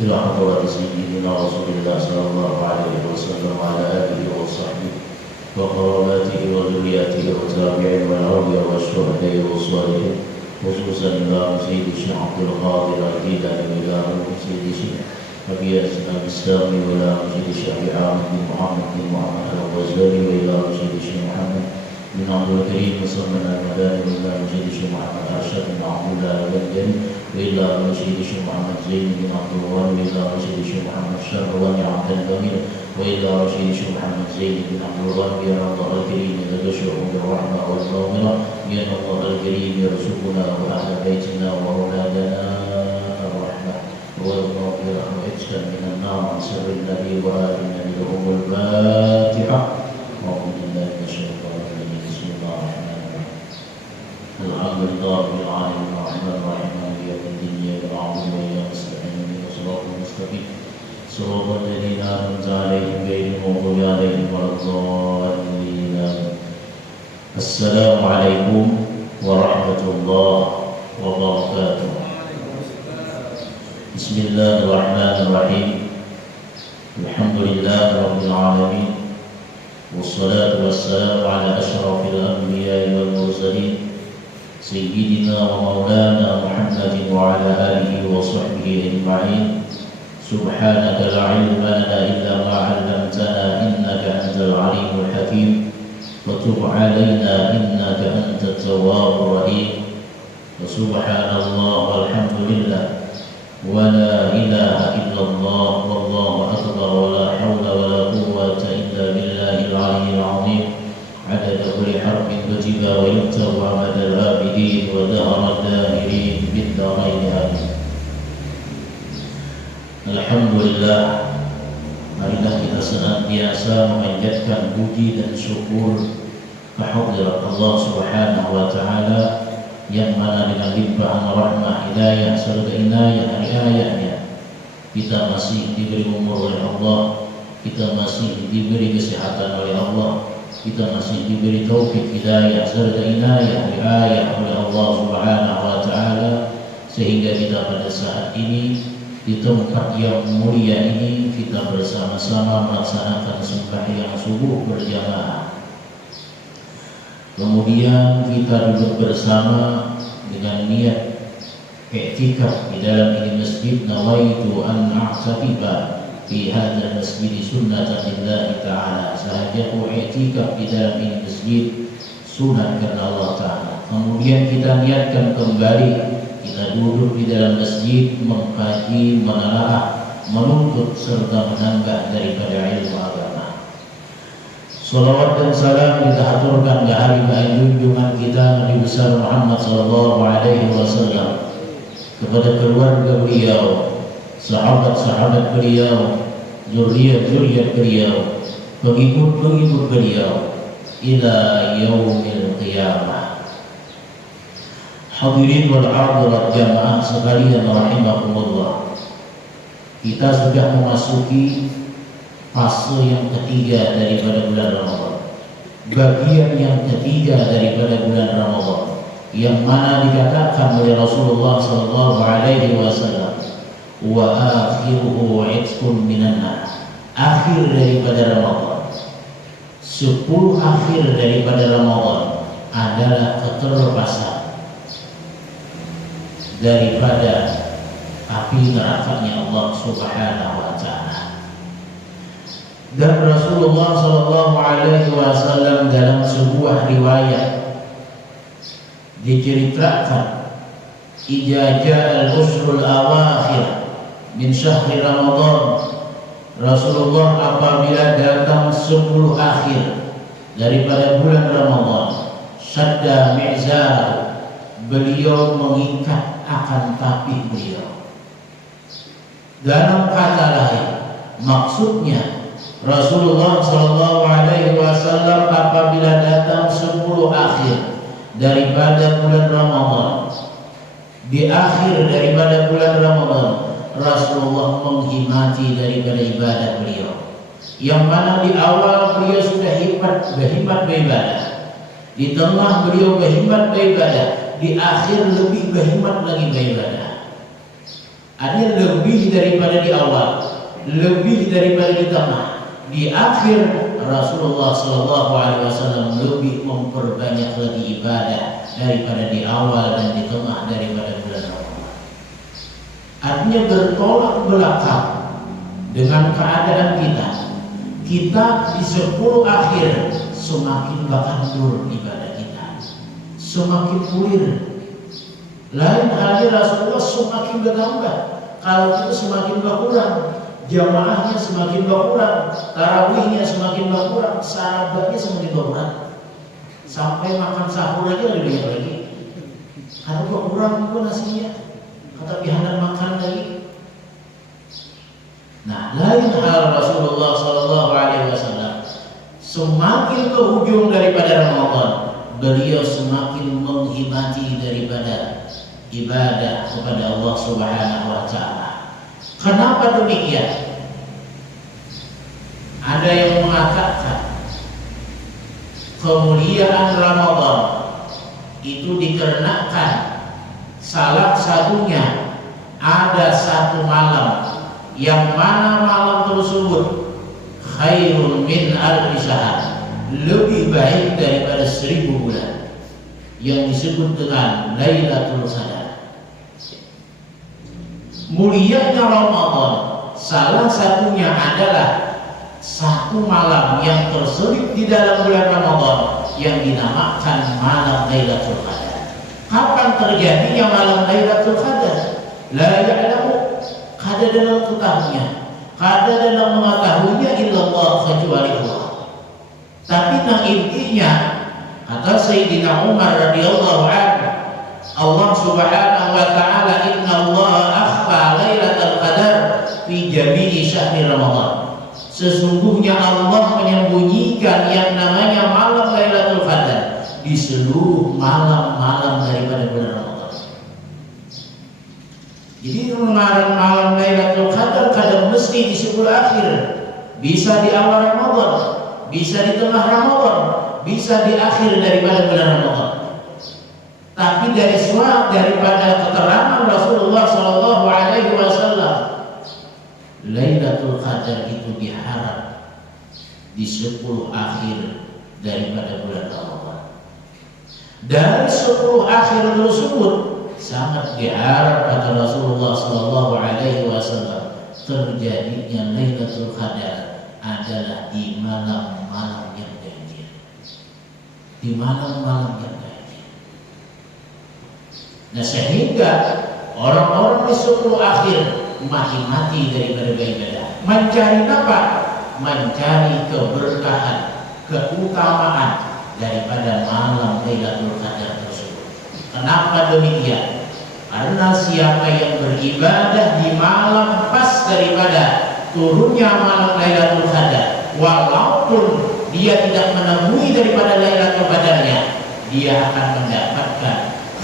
إلى حضرة سيدنا رسول الله صلى الله عليه وسلم وعلى آله وصحبه وقراباته وذرياته وتابعين والأولياء والشهداء والصالحين، خصوصا إلى سيد الشيخ عبد القادر الجيلاني وإلى سيد الشيخ أبي الإسلام وإلى سيد الشيخ عامر بن محمد الغزالي وإلى سيد الشيخ محمد بن عبد الكريم مصمم المداني وإلى سيد الشيخ محمد أرشد بن عبد الله البدري وإلى سيد الشيخ محمد زين بن عبد الوهاب وإلى سيد الشيخ محمد شهروان عبد الجميل وإلى سيد الشيخ محمد زين بن عبد الوهاب يا الله الكريم يتبشر بالرحمة والمغفرة يا الله الكريم يرزقنا وأهل بيتنا وأولادنا الرحمة والمغفرة وإجتا من النار عن سر النبي وآل النبي لهم الفاتحة. أعوذ بالله من الشيطان الرجيم. بسم الله الرحمن الرحيم. الحمد لله رب العالمين الرحمن الرحيم مالك يوم الدين إياك نعبد وإياك نستعين اهدنا الصراط المستقيم صراط الذين أنعمت عليهم غير المغضوب عليهم ولا الضالين. السلام عليكم ورحمة الله وبركاته. بسم الله الرحمن الرحيم. الحمد لله رب العالمين والصلاة والسلام على أشرف الأنبياء والمرسلين سيدنا ومولانا محمد وعلى آله وصحبه أجمعين. سبحانك لا علم لنا إلا ما علمتنا إنك أنت العليم الحكيم وتب علينا إنك أنت التواب الرحيم. وسبحان الله والحمد لله ولا إله إلا الله والله أكبر ولا حول ولا قوة إلا بالله العلي العظيم. عدد كل حرف كتب ويكتب عمد العابدين ودهر الداهرين بالدارين آمين. Alhamdulillah, marilah kita senantiasa memanjatkan puji dan syukur kehadirat Allah Subhanahu wa taala yang mana dengan limpahan rahmah, hidayah serta inayah ayat-ayatnya kita masih diberi umur oleh Allah, kita masih diberi kesehatan oleh Allah, kita masih diberi taufik hidayah serta inayah ayat oleh Allah Subhanahu wa taala sehingga kita pada saat ini di tempat yang mulia ini kita bersama-sama melaksanakan sembahyang subuh berjamaah. Kemudian kita duduk bersama dengan niat i'tikaf di dalam ini masjid. Nawaitu an a'takifa fi hadzal masjid sunnatan lillahi ta'ala. Sahajaku i'tikaf di dalam ini masjid sunat karena Allah Ta'ala. Kemudian kita niatkan kembali kita duduk di dalam masjid mengkaji, menelaah, menuntut serta menambah daripada ilmu agama. Salawat dan salam kita aturkan ke haribaan junjungan kita Nabi besar Muhammad sallallahu alaihi wasallam, kepada keluarga beliau, sahabat-sahabat beliau, zuriat-zuriat beliau, pengikut-pengikut beliau ila yaumil qiyamah. Hadirin wal hadirat jamaah sekalian rahimakumullah. Kita sudah memasuki fase yang ketiga daripada bulan Ramadan. Bagian yang ketiga daripada bulan Ramadan yang mana dikatakan oleh Rasulullah sallallahu alaihi wasallam, wa akhiruhu 'itqun minan nar. Akhir daripada Ramadan, 10 akhir daripada Ramadan adalah keterlepasan daripada api nerakanya Allah Subhanahu wa taala. Dan Rasulullah sallallahu alaihi wasallam dalam sebuah riwayat diceritakan, idza jaa al-ushrul awakhir min syahri Ramadan, Rasulullah apabila datang 10 akhir daripada bulan Ramadan, syadda mi'zar, beliau mengikat akan tapih beliau. Dalam kata lain, maksudnya Rasulullah sallallahu alaihi wasallam apabila datang 10 akhir daripada bulan Ramadan, di akhir daripada bulan Ramadan, Rasulullah menghimati daripada ibadah beliau. Yang mana di awal beliau sudah berhimmat beribadah, di tengah beliau berhimmat beribadah, di akhir lebih berhimmat lagi beribadah. Artinya lebih daripada di awal, lebih daripada di tengah, di akhir Rasulullah SAW lebih memperbanyak lagi ibadah daripada di awal dan di tengah daripada bulan Ramadan. Artinya bertolak belakang dengan keadaan kita. Kita di 10 akhir semakin bakandur ibadah kita, semakin kulir. Lain halnya Rasulullah semakin bertambah. Kalau kita semakin berkurang, jamaahnya semakin berkurang, tarawihnya semakin berkurang, sahabatnya semakin berkurang. Sampai makan sahur aja lebih banyak lagi. Kalau berkurang pun nasinya, kata bihanan makan lagi. Nah, lain hal Rasulullah SAW semakin ke ujung daripada Ramadan, beliau semakin menghimati daripada ibadah kepada Allah Subhanahu wa Ta'ala. Kenapa demikian? Ada yang mengatakan kemuliaan Ramadan itu dikarenakan salah satunya ada satu malam yang mana malam tersebut khairun min alfi syahr, lebih baik daripada 1000 bulan, yang disebut dengan Lailatul Qadar. Mulianya Ramadan salah satunya adalah satu malam yang terselip di dalam bulan Ramadan yang dinamakan malam Lailatul Qadar. Kapan terjadinya malam Lailatul Qadar? La ya'lamu, kada dalam ketahuinya, kada dalam mengetahuinya illallah, kecuali Allah. Tapi yang intinya kata Sayyidina Umar radhiyallahu anhu, Allah Subhanahu wa Ta'ala, inna Allah akhfa Lailatul Qadar fi jami'i syahri Ramadan. Sesungguhnya Allah menyembunyikan yang namanya malam Lailatul Qadar di seluruh malam-malam daripada bulan Ramadan. Jadi malam Lailatul Qadar kadang mesti di 10 akhir, bisa di awal Ramadan, bisa di tengah Ramadan, bisa di akhir daripada bulan Ramadan. Tapi daripada keterangan Rasulullah SAW, Lailatul Qadar itu diharap di 10 akhir daripada bulan Ramadan. Dari 10 akhir tersebut sangat diharap, kata Rasulullah SAW, terjadinya Lailatul Qadar adalah di malam-malam yang ganjil, di malam-malam yang ganjil. Nah, sehingga orang-orang di 10 akhir makin mati daripada beribadah. Mencari apa? Mencari keberkahan, keutamaan daripada malam Lailatul Qadar tersebut. Kenapa demikian? Karena siapa yang beribadah di malam pas daripada turunnya malam Lailatul Qadar, walaupun dia tidak menemui daripada Lailatul Qadarnya, dia akan mendapatkan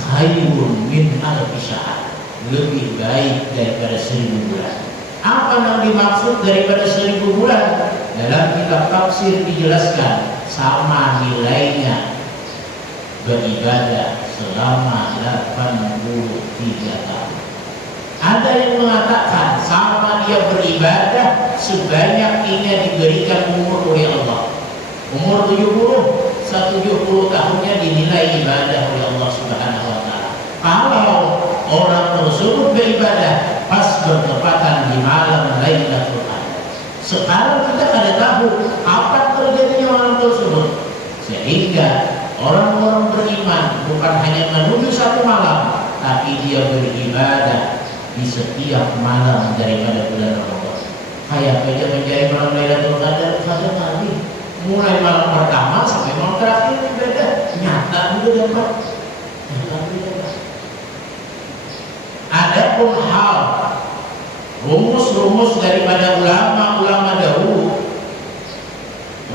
khairun min alfi syahr, lebih baik daripada 1000 bulan. Apa yang dimaksud daripada 1000 bulan? Dalam kitab tafsir dijelaskan sama nilainya beribadah selama 83 tahun. Ada yang mengatakan sama dia beribadah sebanyak ini diberikan umur oleh Allah. Umur 70 tahunnya dinilai ibadah oleh Allah Subhanahu wa Ta'ala. Kalau orang tersebut beribadah pas bertepatan di malam Lailatul Qadar. Sekarang kita kada tahu apa terjadinya malam tersebut, sehingga orang-orang beriman bukan hanya menuju satu malam, tapi dia beribadah di setiap malam daripada bulan Ramadan. Kayak beda mencari malam Lailatul Qadar, kadang kali mulai malam pertama sampai malam terakhir ibadah nyata udah dapat. Adapun hal rumus-rumus daripada ulama-ulama dahulu,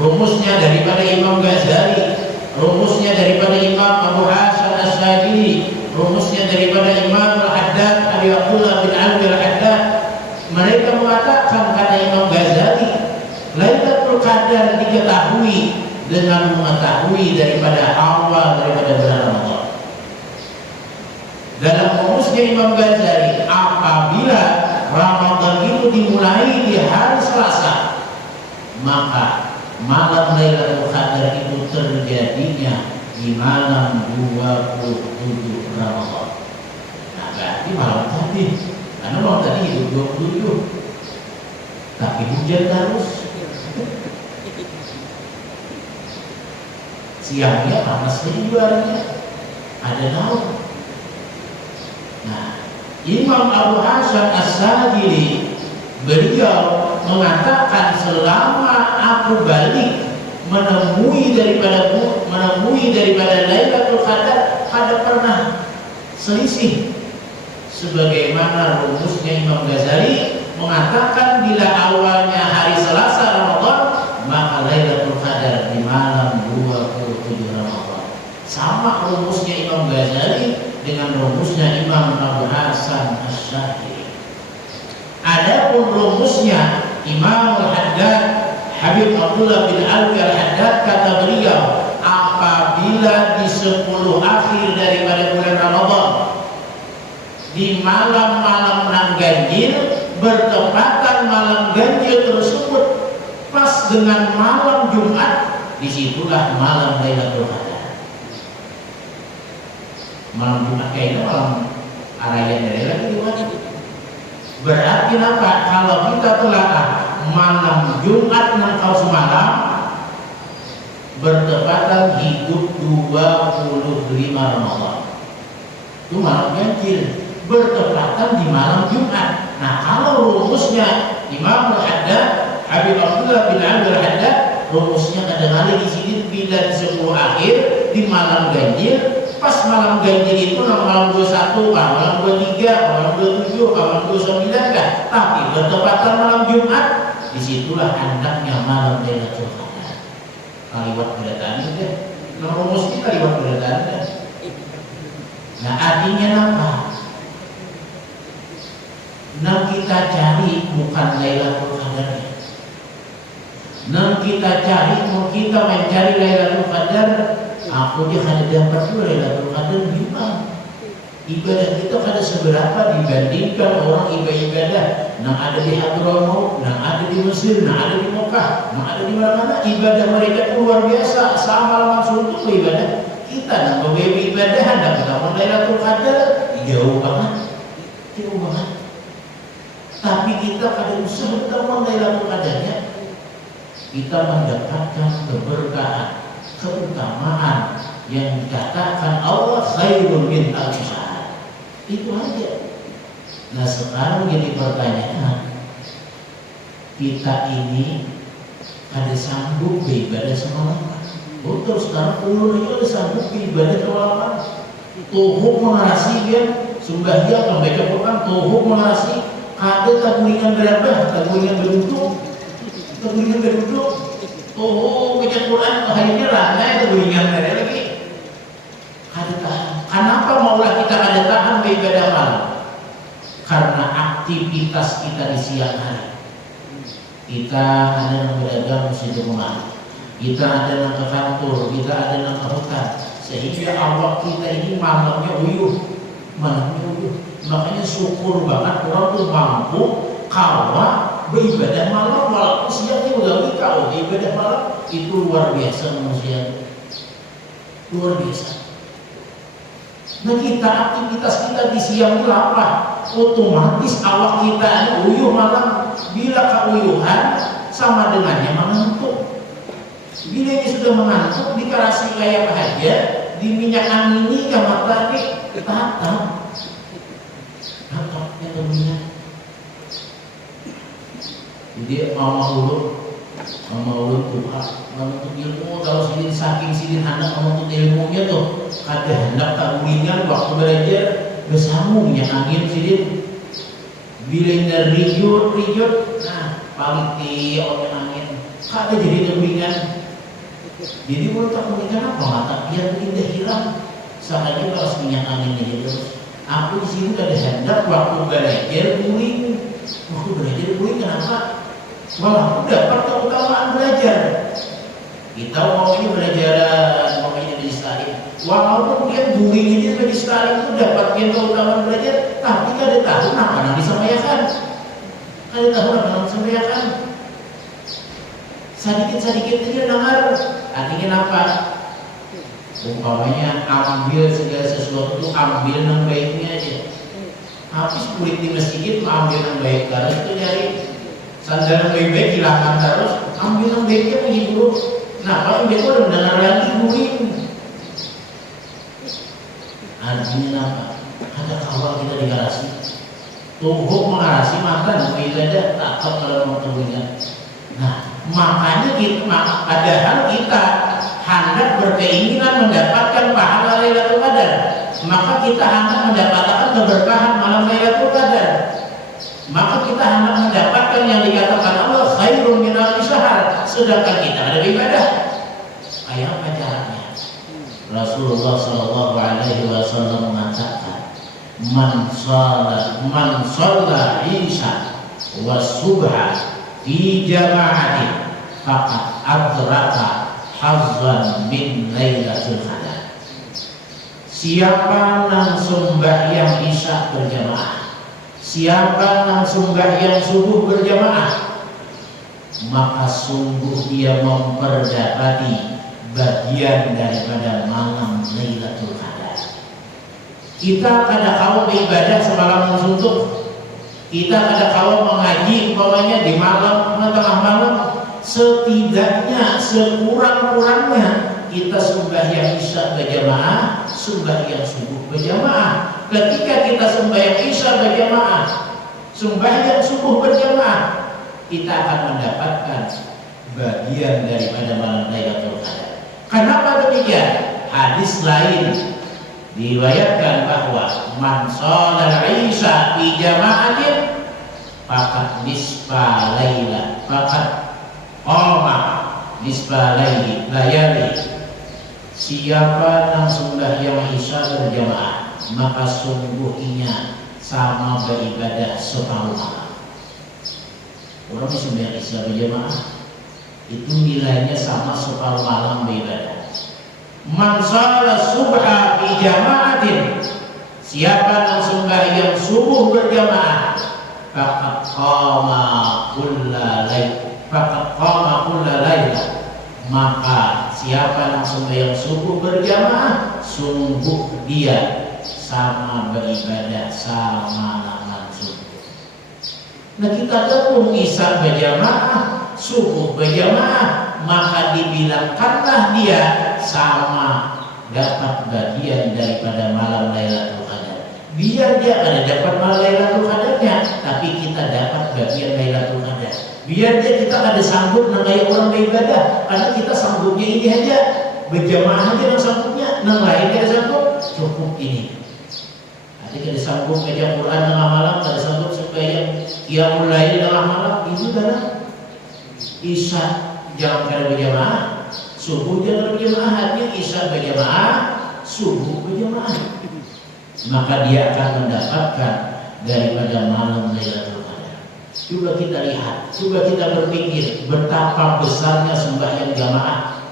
rumusnya daripada Imam Ghazali, rumusnya daripada Imam Abu Hasan As-Sajili, rumusnya daripada Imam Al-Haddad Abi Abdullah bin Ali Al-Haddad, mereka mengatakan, kata Imam Ghazali, Lailatul Qadar diketahui dengan mengetahui daripada awal daripada bulan Ramadan. Dalam rumus rumusnya Imam Ghazali, apabila Ramadan itu dimulai di hari Selasa, maka malam Lailatul Qadar itu terjadinya di malam 27 Ramadan. Nah, berarti malam tadi, karena malam tadi itu 27, tapi hujan terus. Siangnya panas di luarnya, ada naur. Nah, Imam Abu Hasan As-Sadili beliau mengatakan selama aku balik menemui daripada Lailatul Qadar ada pernah selisih, sebagaimana rumusnya Imam Ghazali mengatakan bila awalnya hari Selasa Ramadan maka Lailatul Qadar di malam 27 Ramadan. Sama rumusnya Imam Ghazali dengan rumusnya Imam Abu Hasan Asy-Syadzili. Adapun rumusnya Imam Al-Haddad Habib Abdullah bin Alwi Al-Haddad, kata beliau, apabila di 10 akhir daripada bulan Ramadan di malam-malam nan ganjil bertepatan malam ganjil tersebut pas dengan malam Jumat, disitulah malam Lailatul Qadar. Malam Jumat kayaknya malam arayan dari lagi gimana? Berarti apa? Kalau kita telah malam Jumat nangkau semalam bertepatan hidup 25 Ramadan, itu malam ganjil bertepatan di malam Jumat. Nah, kalau rumusnya Imam Al-Haddad Habib Abdullah bin Alwi Al-Haddad, rumusnya kadang-kadang di sini bila di 10 akhir di malam ganjil. Pas malam ganjil itu malam 21, malam 23, malam 27, malam 29 kan? Tapi bertepatan malam Jumat, disitulah hendaknya malam Lailatul Qadar. Kaliwat berdatang deh. Nah, rumusnya kaliwat berdatang deh. Nah, artinya apa? Nah, kita cari bukan Lailatul Qadar. Nah, kita cari, mau kita mencari Lailatul Qadar. Aku dia kada dapat juga Lailatul Qadar gimana? Ibadah kita kada seberapa dibandingkan orang ibadah yang ada di Hadramaut, yang ada di Mesir, yang ada di Mekah, yang ada di mana-mana. Ibadah mereka itu luar biasa, sama lawan suntuk ibadah. Kita yang beberapa ibadah hendak kita Lailatul Qadar jauh banget. Tapi kita kada usah kita Lailatul Qadarnya. Kita mendapatkan keberkahan, keutamaan yang dikatakan Allah khairun min alfi syahr. Itu aja. Nah, sekarang jadi pertanyaan, kita ini ada sanggup beribadah semalam? Betul, sekarang ulur itu ada sanggup beribadah semalam? Tuhuk mengarasi dia sembahyang membaca Quran, tuhuk mengarasi ada tagulingan berapa, tagulingan berduduk, oh, baca Quran akhirnya lah, nah itu beringat lagi. Ada tahan. Kenapa maulah kita ada tahan beribadah malam? Karena aktivitas kita di siang hari. Kita ada yang berdagang mesti di rumah. Kita ada yang ke kantor, kita ada yang ke hutan. Sehingga awak kita ini malamnya uyuh. Makanya syukur banget orang tuh mampu kawa beribadah malam walaupun siangnya udah kau ibadah malam itu luar biasa manusia, luar biasa. Nah, kita aktivitas kita di siang itu apa? Otomatis awak kita ini uyuh malam. Bila keuyuhan sama dengannya mengantuk. Bila ini sudah mengantuk dikarasi kayak apa aja, di minyak angin ini ke mata ini tatap itu minyak. Jadi mama ulun Tuhan menuntut ilmu. Kalau sidin saking sidin hendak menuntut ilmunya tuh kada hendak tak ulingan waktu belajar bersambungnya angin sidin bila rijut nah paliti orang angin kada jadi ulingan. Jadi kalau tak ulingan apa mata biar indah hilang sahaja kalau minyak angin aja terus. Aku di sini kada hendak waktu belajar uling. Waktu belajar uling kenapa? Malah dapat keutamaan belajar. Kita mau ini belajar, mau ini di Islam. Walaupun dia guring ini bagi sekali itu dapat yang keutamaan belajar, tapi kada tahu apa yang disampaikan. Kada tahu apa yang disampaikan. Sedikit-sedikit aja dengar. Artinya apa? Umpamanya ambil segala sesuatu itu ambil yang baiknya aja. Habis kulit di masjid ambil yang baik, karena itu nyari sandal yang baik-baik hilangkan terus, ambil yang baiknya pergi dulu. Nah kalau dia udah dengar lagi guring. Artinya apa? Ada kawan kita di garasi, tubuh mengarasi makan, ibadah takut kalau mau tubuhnya. Nah makanya kita, padahal kita hendak berkeinginan mendapatkan pahala Lailatul Qadar, maka kita hendak mendapatkan keberkahan malam Lailatul Qadar, maka kita hendak mendapatkan yang dikatakan Allah khairun min alfi syahr, sedangkan kita ada ibadah. Kayak apa caranya? Rasulullah Shallallahu Alaihi Wasallam mengatakan, man shalla isya wa subha fi jama'atin faqad adraka hazzan min lailatul qadar. Siapa nang sembahyang isya berjamaah, siapa nang sembahyang subuh berjamaah, maka sungguh dia memperdapati bagian daripada malam Lailatul Qadar. Kita kada kawan beribadah semalam suntuk, kita kada kawan mengaji umpamanya di malam tengah malam, setidaknya sekurang-kurangnya kita sembahyang isya berjamaah, sembahyang subuh berjamaah. Ketika kita sembahyang isya berjamaah, sembahyang subuh berjamaah, kita akan mendapatkan bagian daripada malam Lailatul Qadar. Kenapa demikian? Hadis lain diriwayatkan bahwa man shalal isya fi jama'atin faqad nisfa laila, faqad qama nisfa layali. Siapa yang sembahyang isya berjamaah, maka sungguhnya sama beribadah separuh malam. Orang yang sembahyang isya berjamaah itu nilainya sama separuh malam beribadah. Man shalla subha fi jama'atin, siapa yang sembahyang subuh berjamaah, faqad qama kulla laila, maka siapa yang sembahyang subuh berjamaah, sungguh dia sama beribadah sama malam subuh. Nah kita tahu isya berjamaah, subuh berjamaah, maka dibilangkanlah dia sama dapat bagian daripada malam Lailatul Qadar. Biar dia ada dapat malam Lailatul Qadarnya, tapi kita dapat bagian Lailatul Qadar. Biar dia kita ada sanggup nengai orang beribadah, karena kita sanggupnya ini aja, berjamaah aja yang sanggupnya, nang lain kita sanggup cukup ini. Nanti kita sanggup baca Quran tengah malam, kita sanggup supaya qiyamul lail tengah malam, itu karena isya jangan kada berjamaah, subuh jangan berjamaah, hanya isya berjamaah, subuh berjamaah, maka dia akan mendapatkan daripada malam Lailatul Qadar. Coba kita lihat, coba kita berpikir betapa besarnya sembahyang jamaah,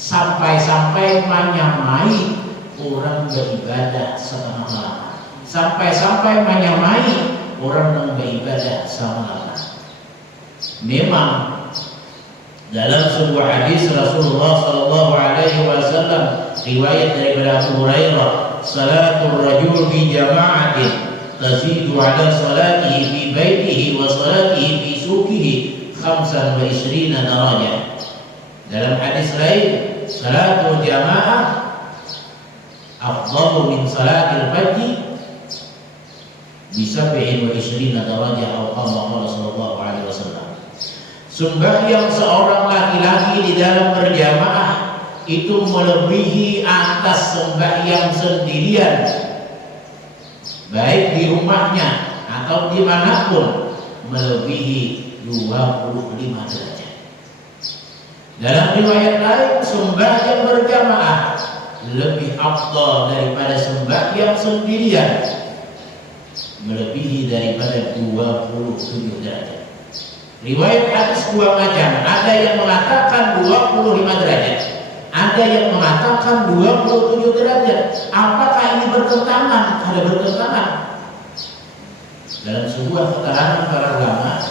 sampai-sampai menyamai orang beribadah setengah malam, sampai-sampai menyamai orang yang beribadah setengah malam. Memang dalam sebuah hadis Rasulullah Sallallahu Alaihi Wasallam, riwayat daripada Abu Hurairah, salatul rajul fi jama'atin tazidu ala salatihi fi baitihi wa salatihi fi suqihi 25 darajah. Dalam hadis lain, salatul jama'ah afdalu min salatil fajr bi 27 darajah, atau qala sallallahu alaihi wasallam. Sembahyang seorang laki-laki di dalam berjamaah itu melebihi atas sembahyang sendirian, baik di rumahnya atau dimanapun, melebihi 25 derajat. Dalam riwayat lain, sembahyang berjamaah lebih afdal daripada sembahyang sendirian, melebihi daripada 27 derajat. Riwayat hadis dua macam, ada yang mengatakan 25 derajat, Ada yang mengatakan 27 derajat. Apakah ini bertentangan? Ada bertentangan. Dalam sebuah keterangan para ulama,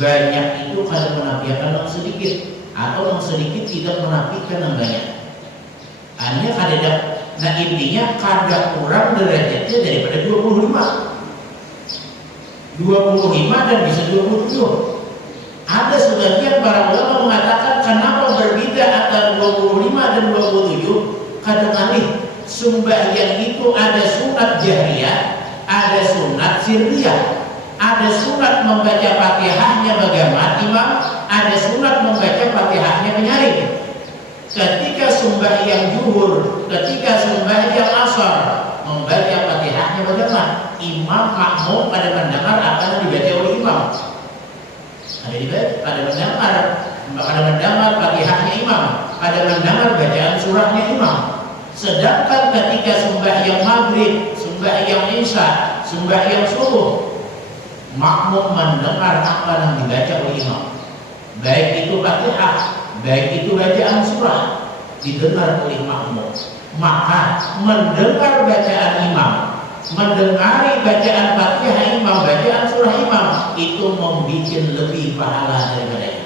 banyak itu kadang menafikan yang sedikit, atau yang sedikit tidak menafikan yang banyak. Hanya kadang, nah intinya kadang kurang derajatnya daripada 25 dan bisa 27. Ada sebagian para ulama mengatakan kenapa berbeda antara 25 dan 27? Kadang aneh, sembahyang itu ada sunat jahriyah, ada sunat sirriyah, ada sunat membaca Fatihahnya bagaimana imam, ada sunat membaca Fatihahnya penyaring. Ketika sembahyang zuhur, ketika sembahyang asar, membaca Fatihahnya bagaimana? Imam makmum pada mendengar apa yang dibaca oleh imam. Pada mendengar Fatihahnya imam, pada mendengar bacaan surahnya imam. Sedangkan ketika sembahyang maghrib, sembahyang isya, sembahyang subuh, makmum mendengar apa yang dibaca oleh imam. Baik itu Fatihah, baik itu bacaan surah, didengar oleh makmum. Maka mendengar bacaan imam, mendengari bacaan Fatihah imam, bacaan surah imam, itu membuat lebih pahala daripadanya.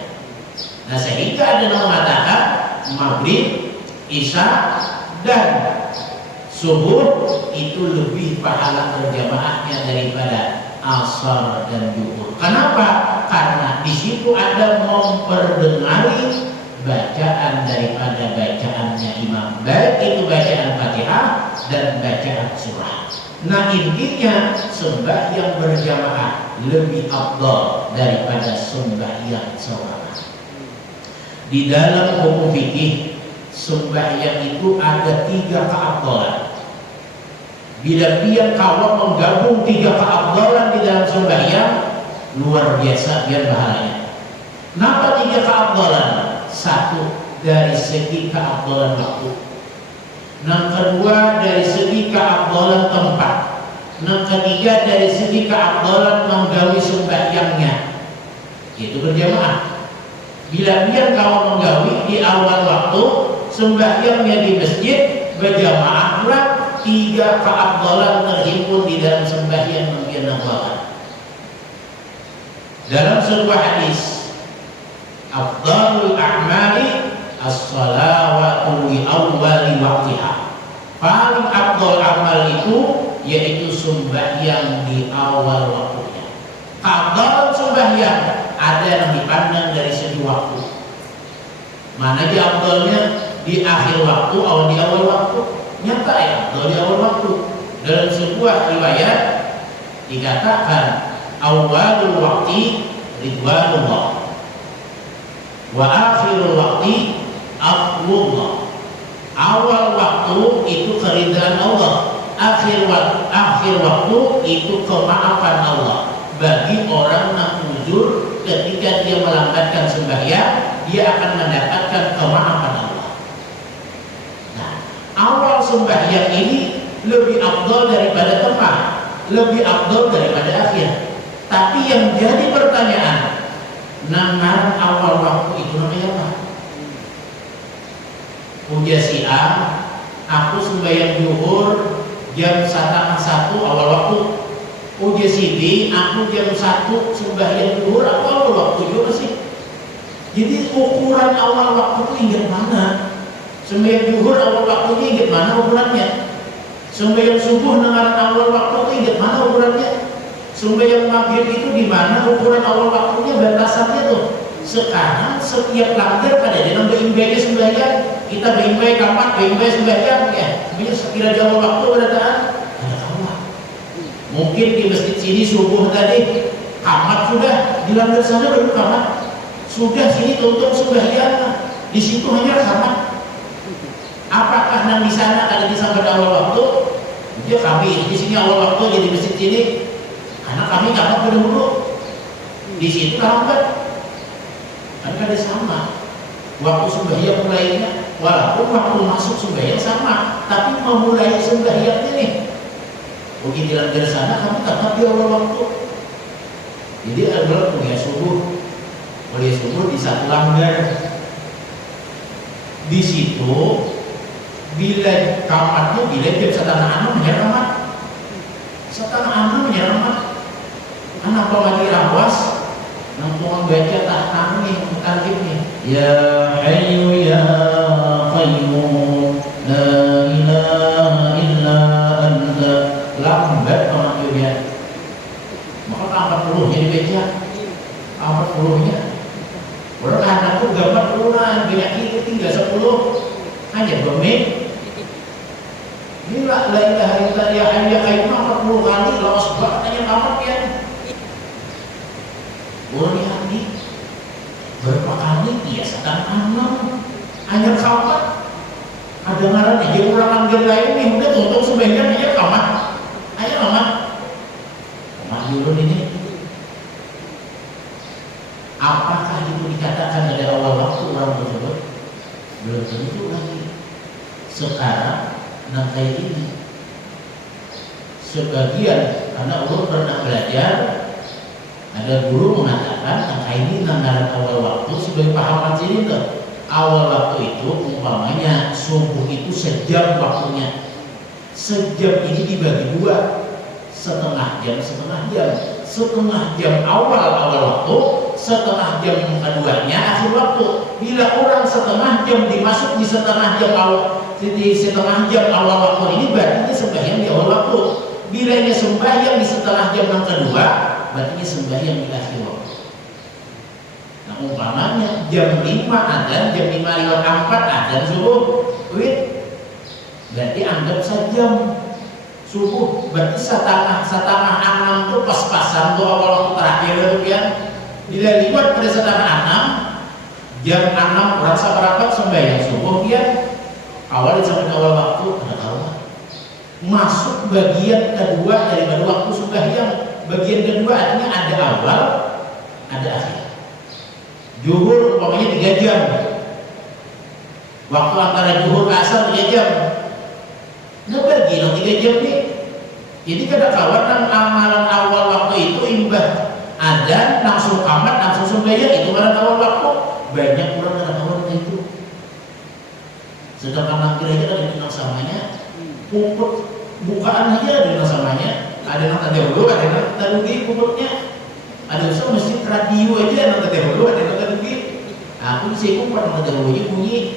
Nah, sehingga ada yang mengatakan maghrib, isya dan subuh itu lebih pahala berjamaahnya daripada asar dan zuhur. Kenapa? Karena di situ ada memperdengari bacaan daripada bacaannya imam, baik itu bacaan Fatihah dan bacaan surah. Nah, intinya sembahyang berjamaah lebih afdal daripada sembahyang seorang. Di dalam hukum fikih, sembahyang itu ada 3 keafdalan. Bila dia kalau menggabung 3 keafdalan di dalam sembahyang, luar biasa biar pahalanya. Kenapa 3 keafdalan? 1 dari segi keafdalan waktu. Yang kedua dari segi keafdalan tempat. Yang ketiga dari segi keafdalan menggawi sembahyangnya, itu berjamaah. Bila dia kalau menggawi di awal waktu, sembahyangnya di masjid berjamaah pula, 3 keafdalan terhimpun di dalam sembahyang yang dia lakukan. Dalam sebuah hadis, afdalul a'mali as-salawatu li awwali waqtiha. Paling afdal amal itu yaitu sembahyang di awal waktunya. Keafdalan sembahyang ada yang dipandang dari segi waktu. Mana di afdalnya di akhir waktu atau di awal waktu? Nyata ya, afdal di awal waktu. Dalam sebuah riwayat dikatakan awalul waqti ridwanullah wa akhirul waqti afwullah. Awal waktu itu keridhaan Allah, akhir waktu itu kemaafan Allah bagi orang yang uzur. Ketika dia melambatkan sembahyang, dia akan mendapatkan kemaafan Allah. Nah, awal sembahyang ini lebih afdal daripada tempat, lebih afdal daripada akhir. Tapi yang jadi pertanyaan, nama awal waktu itu namanya apa? Ujar si A, aku sembahyang zuhur jam 1 awal waktu. Ujar si B, aku jam 1 sembahyang zuhur, aku awal waktu juga sih. Jadi ukuran awal waktu itu ingat mana? Sembahyang zuhur awal waktunya ingat mana ukurannya? Sembahyang subuh dengan awal waktu itu ingat mana ukurannya? Sembahyang maghrib itu di mana ukuran awal waktunya, batasannya tuh. Sekarang setiap langgar pada dia nambah-imbahnya sembahyang. Kita berimbay kapan, berimbay sembahyang ya. Sebenarnya sekira di awal waktu berataan ada kamat. Mungkin di masjid sini subuh tadi kamat sudah, di langgar sana baru kamat. Sudah sini tutup sembahyang, di situ hanya kamat. Apakah yang di sana ada di sampai awal waktu? Dia kami di sini awal waktu jadi masjid sini. Karena kami kamat dulu. Di situ lambat. Kan ada sama. Waktu sembahyang mulainya, walaupun waktu masuk sembahyang sama, tapi memulai sembahyangnya nih. Begitu langgar sana kami kamat di awal waktu. Jadi adalah kuliah subuh di satu langgar. Di situ bila kamatnya bila jam setengah enam menyeramat, setengah enam menyeramat. Anak pemati awas, nangtung baca tak nangis target nih. Ya Hayyu ya Qayyum la ilaha illa anta. Lambat pemanggilnya. Maka 40 nya dibaca, 40 nya. Orang anakku gambar ulang, banyak itu tinggal 10, hanya 2 menit. Ini la ilaha illa ya Hayyu ya Qayyum 40 kali, lawas banget hanya tamat ya. Boleh hati berapa kali dia setengah enam hanya kamat. Ada ngaran aja orang ambil lain nih, udah tutup sebaiknya aja kamat. Ayo kamat. Kamat dulu ini. Apakah itu dikatakan dari awal waktu orang tersebut? Belum tentu lagi. Sekarang kayak ini sebagian karena Allah pernah belajar, ada guru mengatakan angka ini anggaran awal waktu sebagai pahaman sini tuh. Awal waktu itu umpamanya subuh itu sejam waktunya, sejam ini dibagi 2, setengah jam setengah jam awal waktu, setengah jam keduanya akhir waktu. Bila orang setengah jam dimasuk di setengah jam awal waktu ini berarti sembahyang di awal waktu. Bila ini sembahyang di setengah jam yang kedua, berarti sembahyang di akhir waktu. Nah umpamanya jam 5 adzan, jam 5:04 adzan subuh, berarti anggap sejam subuh, berarti setengah 6 itu pas-pasan tuh awal waktu terakhir itu kan. Bila liwat pada setengah 6, jam 6 kurang seperempat sembahyang subuh dia awal sampai awal waktu ada kawan. Masuk bagian kedua daripada waktu sembahyang. Bagian kedua artinya ada awal, ada akhir. Zuhur umpamanya 3 jam. Waktu antara zuhur ke asar 3 jam. Nah bagi 3 jam nih. Jadi kada kawan amalan awal waktu itu imbah ada langsung kamat langsung sembahyang itu karena awal waktu. Banyak orang kada kawan itu. Sedangkan nanti aja ada dikenal samanya, puput bukaan aja ada dikenal samanya. Ada yang terdahulu, ada yang terdahulu puputnya. Ada usaha masjid radio aja yang terdahulu, ada yang terdahulu. Aku sih pun pada terdahulu bunyi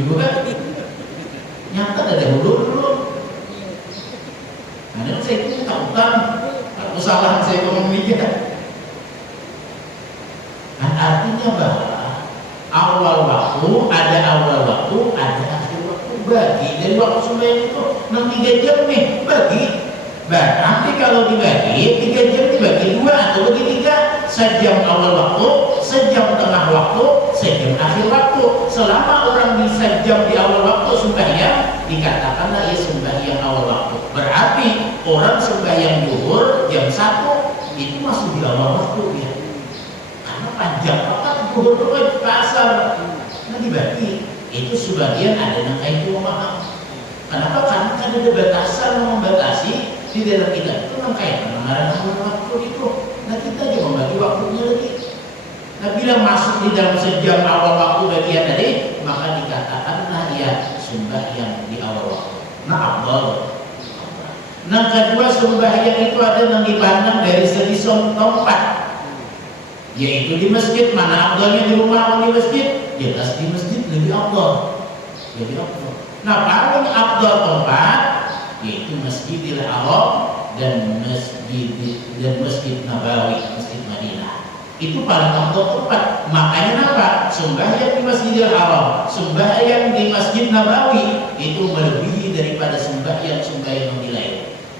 juga. Nyata ada dahulu dulu. Nah, saya itu takutan. Aku salah saya ngomong aja. Nah, artinya bahwa awal waktu, ada akhir waktu. Bagi dari waktu sembahyang itu 3 jam nih bagi. Berarti kalau dibagi 3 jam dibagi 2 atau bagi 3, sejam awal waktu, sejam tengah waktu, sejam akhir waktu. Selama orang bisa jam di awal waktu sembahyang, dikatakanlah ia sembahyang awal waktu. Berarti orang sembahyang zuhur jam 1 itu masuk di awal waktu ya. Karena panjang banget zuhur itu pasar. Nah dibagi itu sebagian ada yang kayak itu memaham. Kenapa? Karena kan ada batasan membatasi di dalam kita itu kayak pendengaran awal waktu itu. Nah kita aja membagi waktunya lagi. Nah bila masuk di dalam sejam awal waktu bagian tadi, maka dikatakanlah ya sembahyang di awal waktu. Nah afdal. Nah kedua sembahyang itu ada yang dipandang dari segi tempat, yaitu di masjid. Mana afdalnya di rumah atau di masjid? Jelas di masjid lebih afdal. Lebih afdal. Nah paling afdal tempat yaitu Masjidil Haram dan Masjid Nabawi, Masjid Madinah. Itu paling afdal tempat. Makanya apa? Sembahyang di Masjidil Haram, sembahyang di Masjid Nabawi itu melebihi daripada sembahyang yang di lain.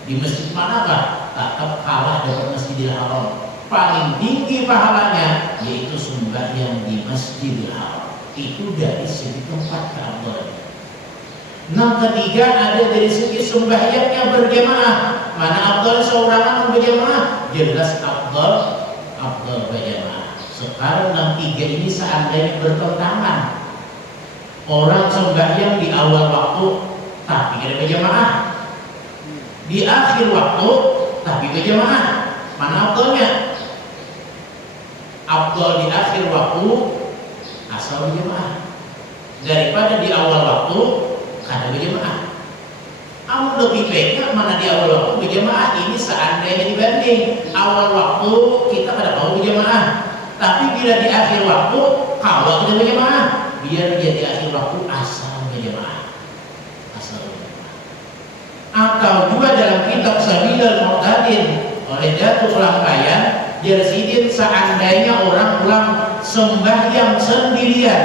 Di masjid manakah? Tetap kalah dengan Masjidil Haram. Paling tinggi pahalanya yaitu sembahyang di Masjidil Haram. Itu dari segi tempat keafdalan. Nah ketiga ada dari segi sembahyangnya berjamaah. Mana afdal seorangan berjamaah? Jelas afdal berjamaah. Sekarang yang 3 ini seandainya bertentangan, orang sembahyang di awal waktu tapi ada berjamaah, di akhir waktu tapi berjamaah, mana afdalnya? Afdal di akhir waktu asal berjamaah. daripada di awal waktu kada berjamaah. Amun lebih baiknya mana di awal waktu berjamaah. Ini seandainya dibanding awal waktu kita kada mau berjamaah, tapi bila di akhir waktu kalau kita berjamaah, biar dia di akhir waktu asal berjamaah, asal berjamaah. Atau juga dalam kitab Sabilul Mu'tadin oleh Datuk Langkayan, Jersidin, seandainya orang pulang sembahyang sendirian,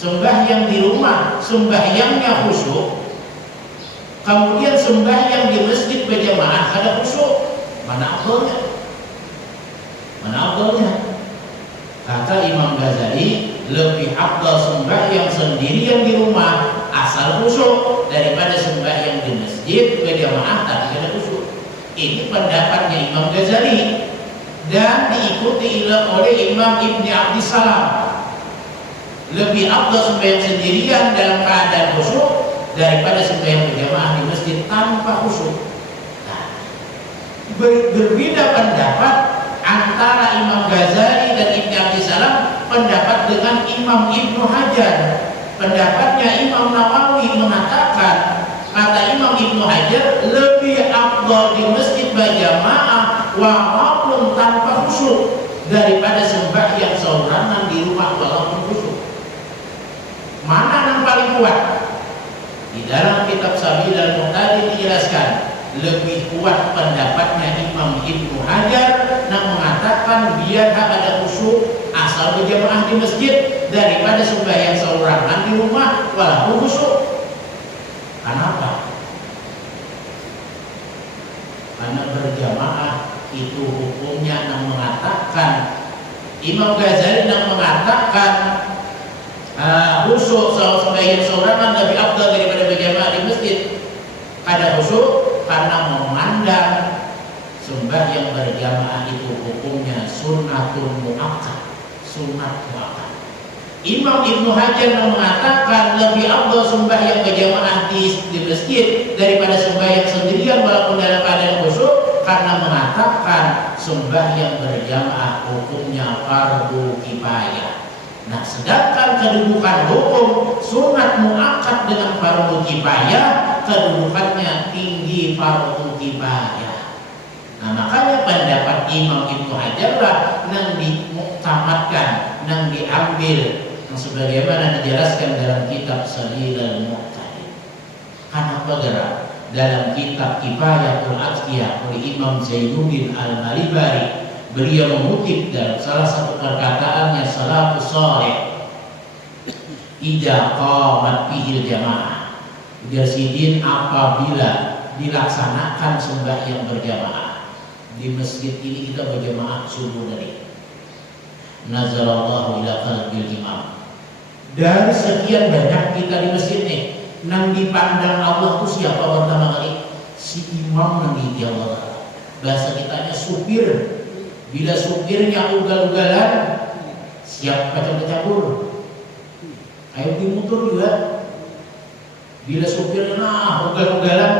sembahyang di rumah, sembahyangnya khusyuk, kemudian sembahyang di masjid berjamaah ada khusyuk, mana afdalnya? Mana afdalnya? Kata Imam Ghazali, lebih afdal sembahyang sendirian di rumah asal khusyuk daripada sembahyang di masjid berjamaah tapi ada khusyuk. Ini pendapatnya Imam Ghazali dan diikuti oleh Imam Ibni Abdissalam. Lebih afdal sembahyang sendirian dalam keadaan khusyuk daripada sembahyang berjamaah di masjid tanpa khusyuk. Nah, berbeda pendapat antara Imam Ghazali dan Ibni Abdissalam, pendapat dengan Imam Ibnu Hajar. Pendapatnya Imam Nawawi mengatakan, kata Imam Ibnu Hajar, lebih afdal di masjid berjamaah walaupun tanpa khusyuk daripada sembahyang seorangan di rumah walaupun khusyuk. Mana yang paling kuat? Di dalam kitab Sabilul Mu'tadin dijelaskan lebih kuat pendapatnya Imam Ibnu Hajar yang mengatakan biar ada khusyuk asal berjamaah di masjid daripada sembahyang seorangan di rumah walaupun khusyuk. Kenapa? Karena berjamaah itu hukumnya yang mengatakan, Imam Ghazali yang mengatakan khusyuk sembahyang seorangan lebih afdal daripada berjamaah di masjid. Ada khusyuk karena memandang sembahyang berjamaah itu hukumnya sunnatun muakkad, sunat muakkad. Imam Ibnu Hajar yang mengatakan lebih afdal sembahyang berjamaah di masjid daripada sembahyang sendirian walaupun dalam keadaan khusyuk karena mengatakan sembahyang berjamaah hukumnya fardu kifayah. Nah, sedangkan kedudukan hukum sunat muakkad dengan fardu kifayah, kedudukannya tinggi fardu kifayah. Nah, makanya pendapat Imam Ibnu Hajar lah yang dimuktamadkan, yang diambil, yang sebagaimana dijelaskan dalam kitab Sabilul Mu'tadin. Karena bergerak dalam kitab Kifayatul Atqiyah oleh Imam Zainuddin Al-Malibari, beliau mengutip dalam salah satu perkataannya, salafus saleh idza qamat bihil jamaah, Jersidin, apabila dilaksanakan sembahyang berjamaah di masjid ini, kita berjamaah subuh tadi, nazalallahu ila qalbil imam. Dari sekian banyak kita di masjid nih, yang dipandang Allah itu siapa pertama kali? Si imam yang di Allah. Bahasa kitanya supir. Bila supirnya ugal-ugalan, siap kacau-kacabur. Ayo dimutur juga. Bila supirnya ugal-ugalan,